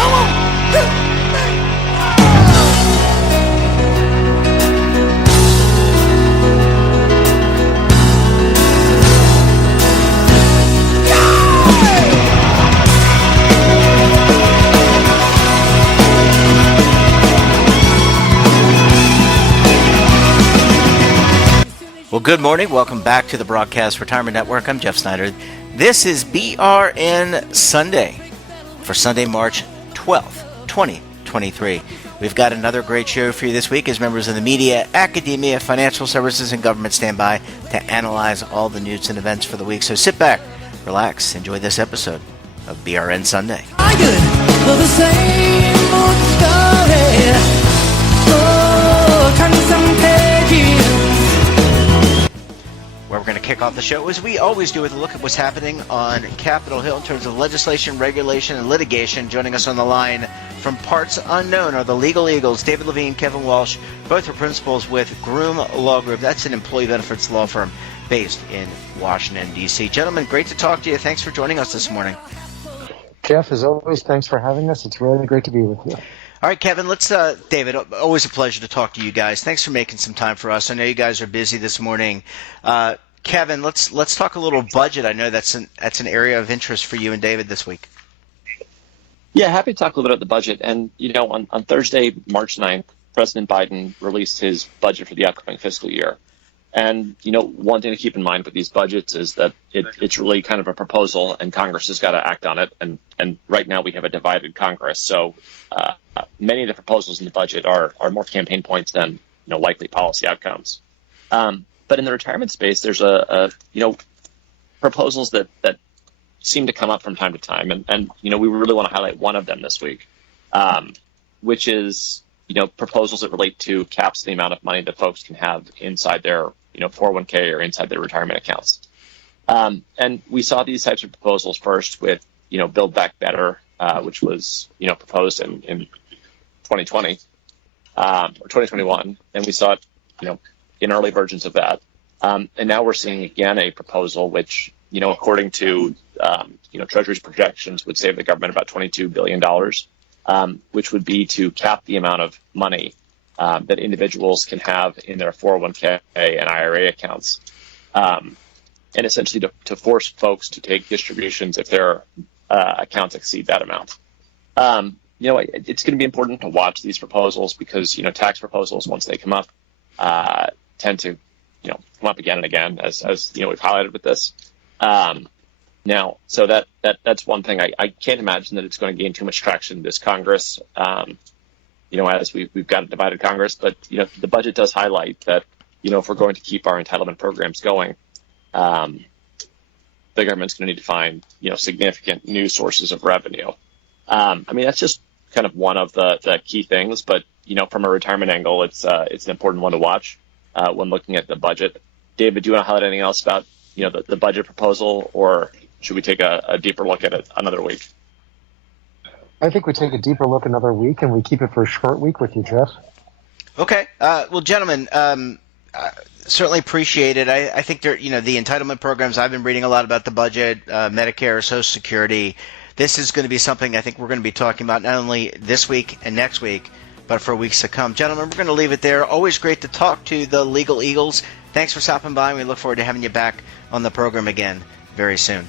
Come on! Well, good morning. Welcome back to the Broadcast Retirement Network. I'm Jeff Snyder. This is BRN Sunday for Sunday, March 12th, 2023. We've got another great show for you this week as members of the media, academia, financial services, and government stand by to analyze all the news and events for the week. So sit back, relax, enjoy this episode of BRN Sunday. Where we're going to kick off the show, as we always do, with a look at what's happening on Capitol Hill in terms of legislation, regulation, and litigation. Joining us on the line from parts unknown are the Legal Eagles, David Levine, Kevin Walsh. Both are principals with Groom Law Group. That's an employee benefits law firm based in Washington, D.C. Gentlemen, great to talk to you. Thanks for joining us this morning. Jeff, as always, thanks for having us. It's really great to be with you. All right, Kevin, David, always a pleasure to talk to you guys. Thanks for making some time for us. I know you guys are busy this morning. Kevin, let's talk a little budget. I know that's an area of interest for you and David this week. Yeah, happy to talk a little bit about the budget. And, on Thursday, March 9th, President Biden released his budget for the upcoming fiscal year. And, one thing to keep in mind with these budgets is that it's really kind of a proposal, and Congress has got to act on it. And right now we have a divided Congress. So many of the proposals in the budget are more campaign points than, likely policy outcomes. But in the retirement space, there's proposals that seem to come up from time to time. And we really want to highlight one of them this week, which is, proposals that relate to caps the amount of money that folks can have inside their 401k or inside their retirement accounts. And we saw these types of proposals first with, Build Back Better, which was, proposed in 2020 or 2021. And we saw it, in early versions of that. And now we're seeing, again, a proposal which, according to, Treasury's projections, would save the government about $22 billion, which would be to cap the amount of money that individuals can have in their 401k and IRA accounts, and essentially to force folks to take distributions if their accounts exceed that amount. It's going to be important to watch these proposals because, tax proposals, once they come up, tend to, come up again and again, as we've highlighted with this. Now, so that's one thing. I can't imagine that it's going to gain too much traction in this Congress, as we've got a divided Congress. But, the budget does highlight that, if we're going to keep our entitlement programs going, the government's going to need to find, significant new sources of revenue. That's just kind of one of the key things. But, from a retirement angle, it's an important one to watch when looking at the budget. David, do you want to highlight anything else about, the budget proposal, or should we take a deeper look at it another week? I think we take a deeper look another week, and we keep it for a short week with you, Jeff. Okay. Well, gentlemen, certainly appreciate it. I think the entitlement programs, I've been reading a lot about the budget, Medicare, Social Security. This is going to be something I think we're going to be talking about not only this week and next week, but for weeks to come. Gentlemen, we're going to leave it there. Always great to talk to the Legal Eagles. Thanks for stopping by. We look forward to having you back on the program again very soon.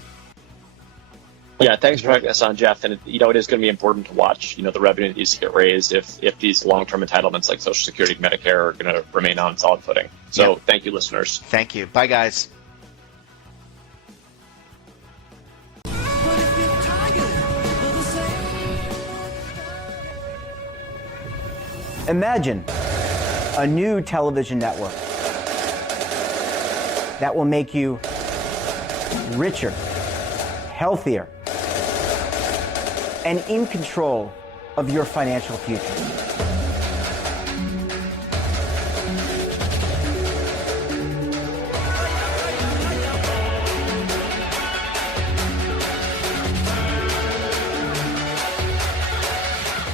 Yeah, thanks for having us on, Jeff. And, it is going to be important to watch, the revenue that needs to get raised if these long-term entitlements like Social Security and Medicare are going to remain on solid footing. So Thank you, listeners. Thank you. Bye, guys. Imagine a new television network that will make you richer, healthier, and in control of your financial future.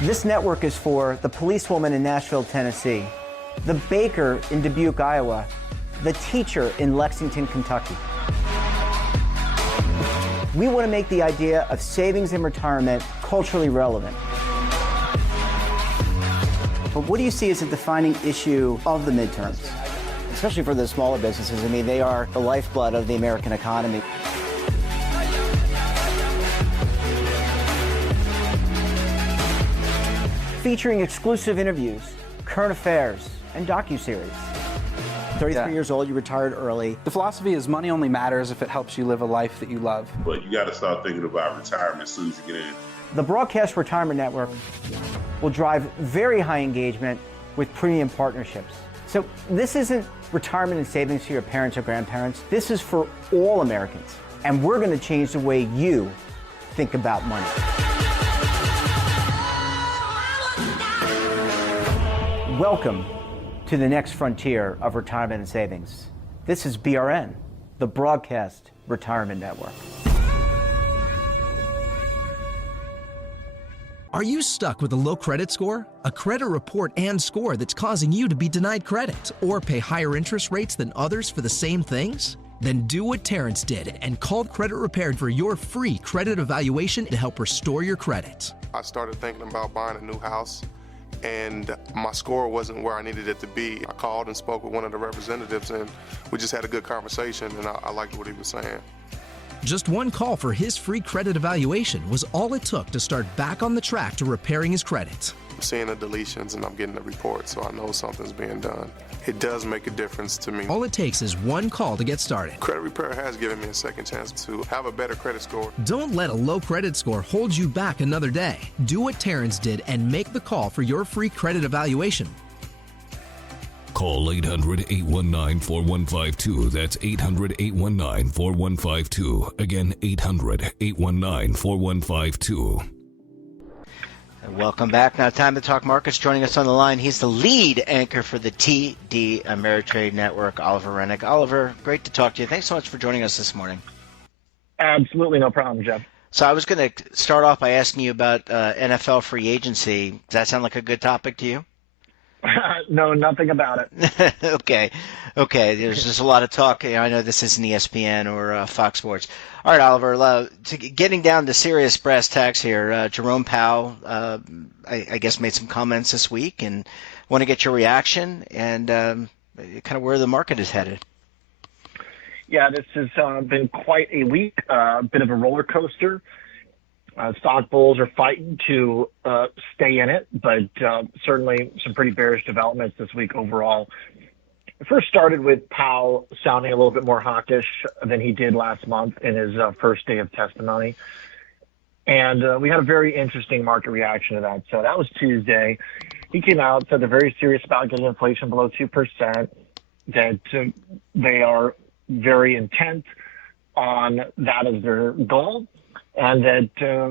This network is for the policewoman in Nashville, Tennessee, the baker in Dubuque, Iowa, the teacher in Lexington, Kentucky. We want to make the idea of savings and retirement culturally relevant. But what do you see as a defining issue of the midterms, especially for the smaller businesses? I mean, they are the lifeblood of the American economy. Featuring exclusive interviews, current affairs, and docuseries. 33 years old, you retired early. The philosophy is money only matters if it helps you live a life that you love. But you got to start thinking about retirement as soon as you get in. The Broadcast Retirement Network will drive very high engagement with premium partnerships. So this isn't retirement and savings for your parents or grandparents. This is for all Americans. And we're going to change the way you think about money. Welcome to the next frontier of retirement and savings. This is BRN, the Broadcast Retirement Network. Are you stuck with a low credit score? A credit report and score that's causing you to be denied credit or pay higher interest rates than others for the same things? Then do what Terrence did and call Credit Repaired for your free credit evaluation to help restore your credit. I started thinking about buying a new house, and my score wasn't where I needed it to be. I called and spoke with one of the representatives, and we just had a good conversation, and I liked what he was saying. Just one call for his free credit evaluation was all it took to start back on the track to repairing his credit. I'm seeing the deletions and I'm getting the report, so I know something's being done. It does make a difference to me. All it takes is one call to get started. Credit Repair has given me a second chance to have a better credit score. Don't let a low credit score hold you back another day. Do what Terrence did and make the call for your free credit evaluation. Call 800-819-4152. That's 800-819-4152. Again, 800-819-4152. Welcome back. Now time to talk markets. Joining us on the line, he's the lead anchor for the TD Ameritrade Network, Oliver Rennick. Oliver, great to talk to you. Thanks so much for joining us this morning. Absolutely no problem, Jeff. So I was going to start off by asking you about NFL free agency. Does that sound like a good topic to you? No, nothing about it. Okay. There's just a lot of talk. I know this isn't ESPN or Fox Sports. All right, Oliver, getting down to serious brass tacks here, Jerome Powell, I guess, made some comments this week, and want to get your reaction and kind of where the market is headed. Yeah, this has been quite a week, a bit of a roller coaster. Stock bulls are fighting to stay in it, but certainly some pretty bearish developments this week overall. It first started with Powell sounding a little bit more hawkish than he did last month in his first day of testimony. And we had a very interesting market reaction to that. So that was Tuesday. He came out, said they're very serious about getting inflation below 2%, that they are very intent on that as their goal, and that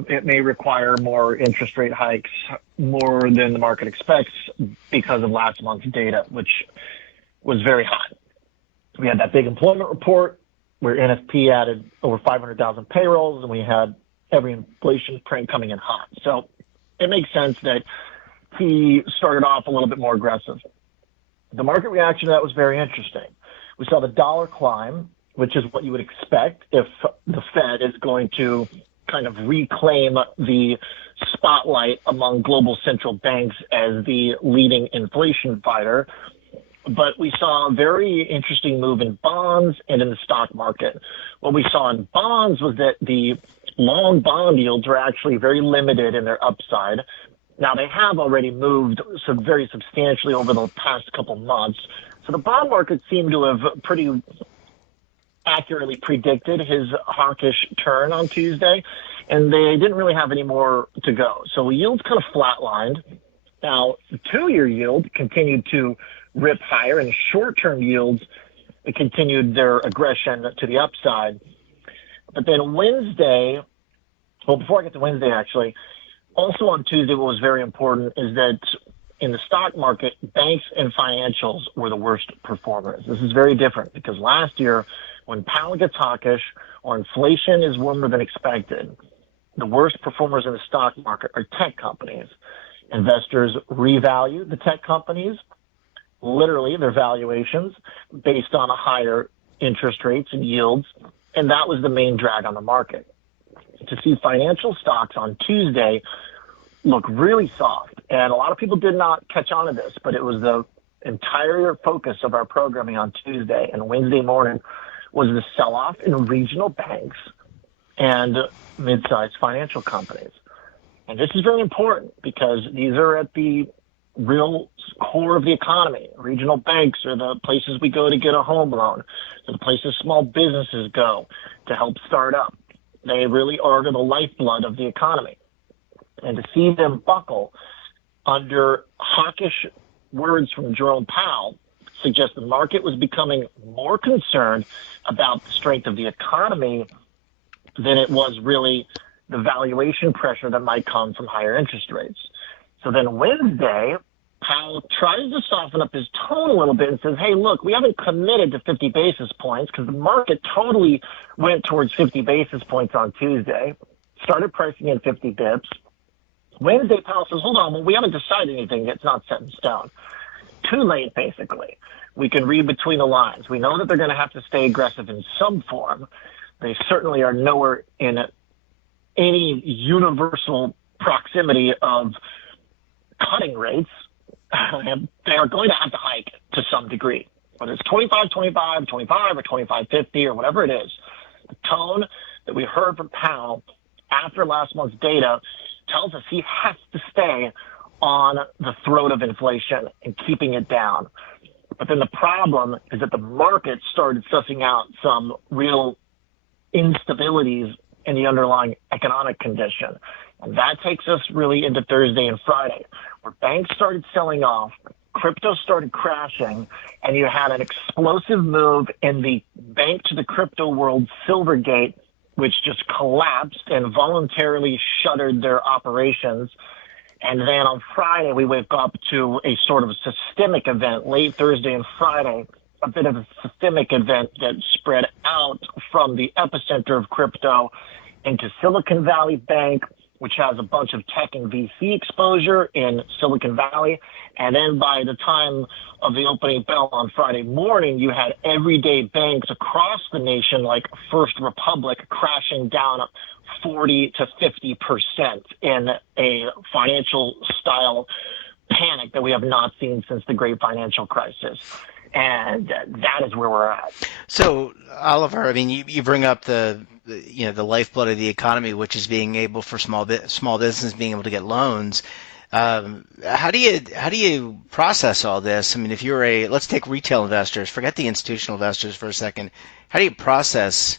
it may require more interest rate hikes, more than the market expects because of last month's data, which was very hot. We had that big employment report where NFP added over 500,000 payrolls, and we had every inflation print coming in hot. So it makes sense that he started off a little bit more aggressive. The market reaction to that was very interesting. We saw the dollar climb, which is what you would expect if the Fed is going to kind of reclaim the spotlight among global central banks as the leading inflation fighter. But we saw a very interesting move in bonds and in the stock market. What we saw in bonds was that the long bond yields were actually very limited in their upside. Now, they have already moved very substantially over the past couple months. So the bond market seemed to have pretty accurately predicted his hawkish turn on Tuesday, and they didn't really have any more to go. So yields kind of flatlined. Now, the two-year yield continued to rip higher, and short-term yields continued their aggression to the upside. But then Wednesday, well, before I get to Wednesday, actually, also on Tuesday, what was very important is that in the stock market, banks and financials were the worst performers. This is very different because last year, when Powell gets hawkish or inflation is warmer than expected, the worst performers in the stock market are tech companies. Investors revalue the tech companies, literally their valuations, based on a higher interest rates and yields, and that was the main drag on the market. To see financial stocks on Tuesday look really soft, And a lot of people did not catch on to this, but it was the entire focus of our programming on Tuesday and Wednesday morning was the sell-off in regional banks and mid-sized financial companies. And this is very important because these are at the real core of the economy. Regional banks are the places we go to get a home loan. They're the places small businesses go to help start up. They really are the lifeblood of the economy. And to see them buckle under hawkish words from Jerome Powell suggests the market was becoming more concerned about the strength of the economy than it was really the valuation pressure that might come from higher interest rates. So then Wednesday, Powell tries to soften up his tone a little bit and says, hey, look, we haven't committed to 50 basis points because the market totally went towards 50 basis points on Tuesday, started pricing in 50 bips. Wednesday, Powell says, hold on, well, we haven't decided anything. It's not set in stone. Too late, basically. We can read between the lines. We know that they're going to have to stay aggressive in some form. They certainly are nowhere in any universal proximity of cutting rates. They are going to have to hike to some degree, whether it's 25-25, 25 or 25-50 or whatever it is. The tone that we heard from Powell after last month's data tells us he has to stay on the throat of inflation and keeping it down. But then the problem is that the market started sussing out some real instabilities in the underlying economic condition. And that takes us really into Thursday and Friday, where banks started selling off, crypto started crashing, and you had an explosive move in the bank to the crypto world, Silvergate, which just collapsed and voluntarily shuttered their operations. And then on Friday, we wake up to a sort of systemic event, late Thursday and Friday, a bit of a systemic event that spread out from the epicenter of crypto into Silicon Valley Bank, which has a bunch of tech and VC exposure in Silicon Valley. And then by the time of the opening bell on Friday morning, you had everyday banks across the nation, like First Republic, crashing down 40 to 50% in a financial style panic that we have not seen since the great financial crisis. And that is where we're at. So, Oliver, I mean, you bring up the lifeblood of the economy, which is being able for small business being able to get loans. How do you process all this? I mean, if you're let's take retail investors, forget the institutional investors for a second. How do you process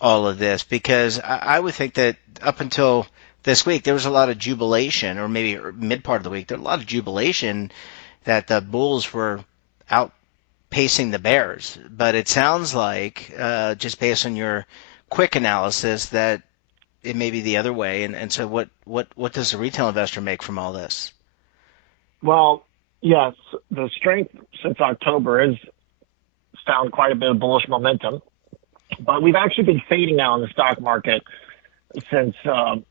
all of this? Because I would think that up until this week, there was a lot of jubilation, or maybe mid part of the week, there was a lot of jubilation that the bulls were outpacing the bears. But it sounds like, just based on your quick analysis, that it may be the other way. And so what does a retail investor make from all this? Well, yes, the strength since October has found quite a bit of bullish momentum, but we've actually been fading now in the stock market since the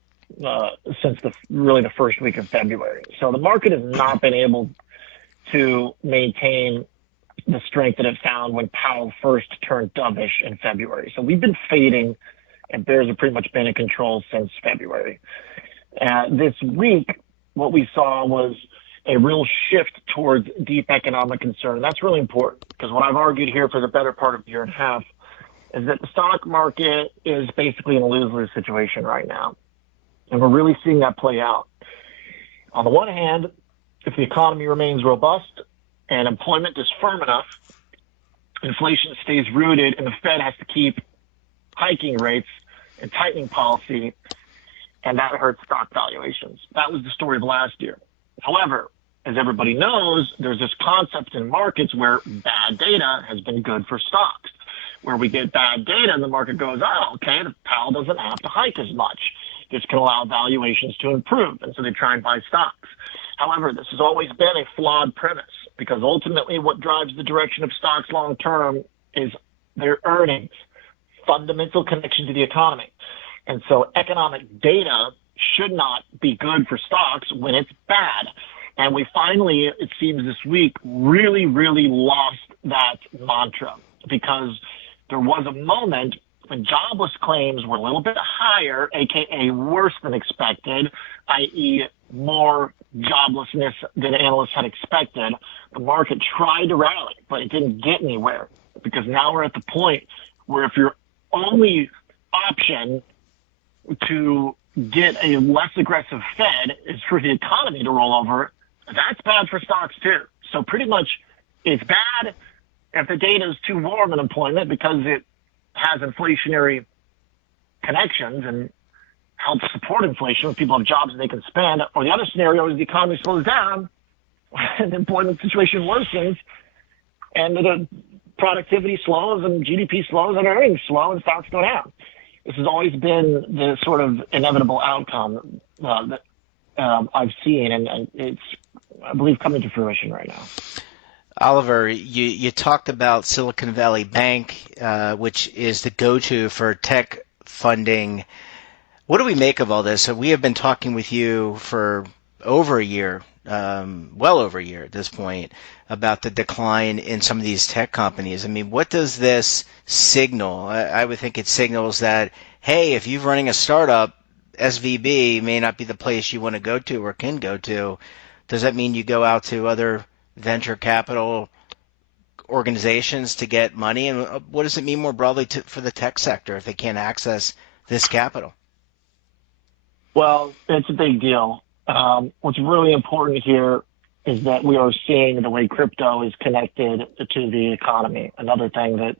first week of February. So the market has not been able to maintain the strength that it found when Powell first turned dovish in February. So we've been fading, and bears have pretty much been in control since February. This week, what we saw was a real shift towards deep economic concern. And that's really important because what I've argued here for the better part of a year and a half is that the stock market is basically in a lose-lose situation right now. And we're really seeing that play out. On the one hand, if the economy remains robust and employment is firm enough, inflation stays rooted, and the Fed has to keep hiking rates and tightening policy, and that hurts stock valuations. That was the story of last year. However, as everybody knows, there's this concept in markets where bad data has been good for stocks, where we get bad data and the market goes, oh, okay, the Powell doesn't have to hike as much. This can allow valuations to improve, and so they try and buy stocks. However, this has always been a flawed premise because ultimately what drives the direction of stocks long term is their earnings, fundamental connection to the economy. And so economic data should not be good for stocks when it's bad. And we finally, it seems this week, really, really lost that mantra because there was a moment when jobless claims were a little bit higher, aka worse than expected, i.e. more joblessness that analysts had expected, the market tried to rally, but it didn't get anywhere because now we're at the point where if your only option to get a less aggressive Fed is for the economy to roll over, that's bad for stocks too. So pretty much it's bad if the data is too warm in employment because it has inflationary connections and helps support inflation when people have jobs that they can spend. Or the other scenario is the economy slows down and the employment situation worsens and the productivity slows and GDP slows and earnings slow and stocks go down. This has always been the sort of inevitable outcome that I've seen, and it's, I believe, coming to fruition right now. Oliver, you talked about Silicon Valley Bank, which is the go-to for tech funding. What do we make of all this? So we have been talking with you for over a year, well over a year at this point, about the decline in some of these tech companies. I mean, what does this signal? I would think it signals that, hey, if you're running a startup, SVB may not be the place you want to go to or can go to. Does that mean you go out to other venture capital organizations to get money? And what does it mean more broadly for the tech sector if they can't access this capital? Well, it's a big deal. What's really important here is that we are seeing the way crypto is connected to the economy. Another thing that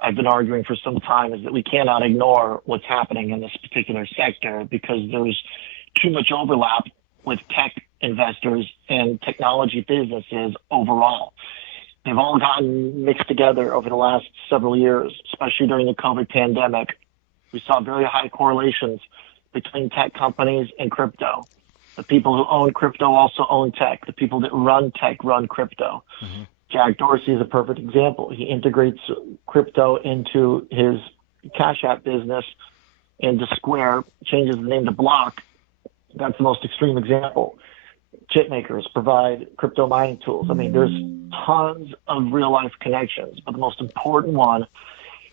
I've been arguing for some time is that we cannot ignore what's happening in this particular sector because there's too much overlap with tech investors and technology businesses overall. They've all gotten mixed together over the last several years, especially during the COVID pandemic. We saw very high correlations between tech companies and crypto. The people who own crypto also own tech. The people that run tech run crypto. Mm-hmm. Jack Dorsey is a perfect example. He integrates crypto into his Cash App business, into Square, changes the name to Block. That's the most extreme example. Chip makers provide crypto mining tools. I mean, there's tons of real-life connections, but the most important one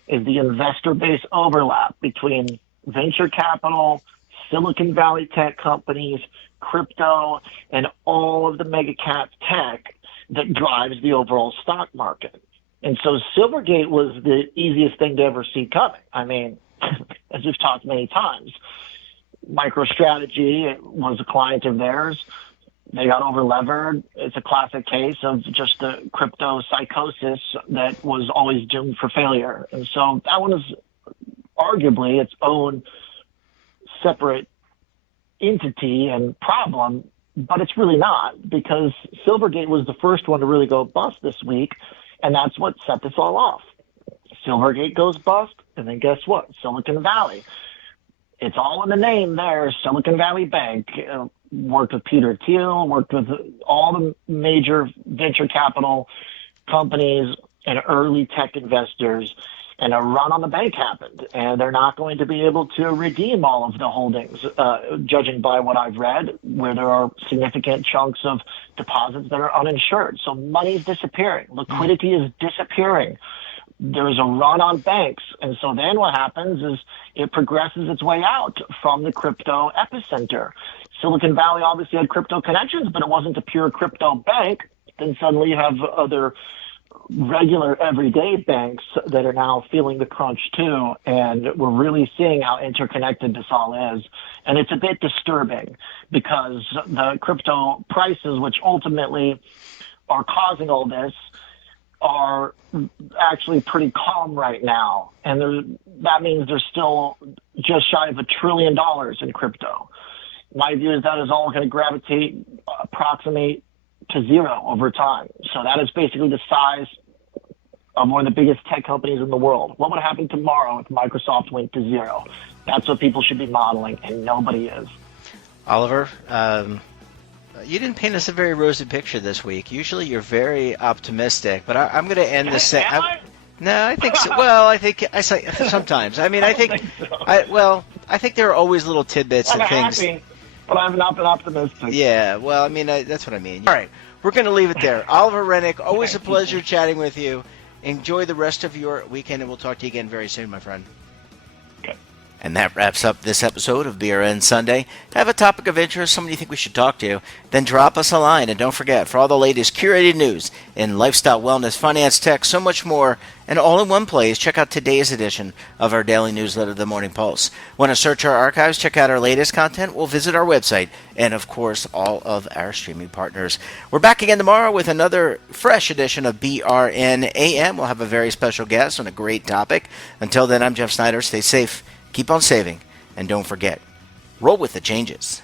is the investor base overlap between venture capital, Silicon Valley tech companies, crypto, and all of the mega cap tech that drives the overall stock market. And so Silvergate was the easiest thing to ever see coming. I mean, as we've talked many times, MicroStrategy was a client of theirs. They got over-levered. It's a classic case of just the crypto psychosis that was always doomed for failure. And so that one is arguably its own separate entity and problem, but it's really not because Silvergate was the first one to really go bust this week, and that's what set this all off. Silvergate goes bust, and then guess what? Silicon Valley. It's all in the name there. Silicon Valley Bank worked with Peter Thiel, worked with all the major venture capital companies and early tech investors, and a run on the bank happened. And they're not going to be able to redeem all of the holdings, judging by what I've read, where there are significant chunks of deposits that are uninsured. So money is disappearing. Liquidity is disappearing. There's a run on banks. And so then what happens is it progresses its way out from the crypto epicenter. Silicon Valley obviously had crypto connections, but it wasn't a pure crypto bank. Then suddenly you have other regular everyday banks that are now feeling the crunch too. And we're really seeing how interconnected this all is. And it's a bit disturbing because the crypto prices, which ultimately are causing all this, are actually pretty calm right now. And that means there's still just shy of $1 trillion in crypto. My view is that is all going to approximate to zero over time. So that is basically the size of one of the biggest tech companies in the world. What would happen tomorrow if Microsoft went to zero? That's what people should be modeling, and nobody is. Oliver, you didn't paint us a very rosy picture this week. Usually you're very optimistic, but I'm going to end this. No, I think so. Well, I think I say sometimes. I mean, I think there are always little tidbits and things. Happy, but I'm not been optimistic. Yeah, well, I mean, that's what I mean. All right, we're going to leave it there. Oliver Rennick, always a pleasure chatting with you. Enjoy the rest of your weekend, and we'll talk to you again very soon, my friend. Okay. And that wraps up this episode of BRN Sunday. Have a topic of interest, someone you think we should talk to, then drop us a line. And don't forget, for all the latest curated news in lifestyle, wellness, finance, tech, so much more, and all in one place, check out today's edition of our daily newsletter, The Morning Pulse. Want to search our archives, check out our latest content? We'll visit our website and, of course, all of our streaming partners. We're back again tomorrow with another fresh edition of BRN AM. We'll have a very special guest on a great topic. Until then, I'm Jeff Snyder. Stay safe. Keep on saving, and don't forget, roll with the changes.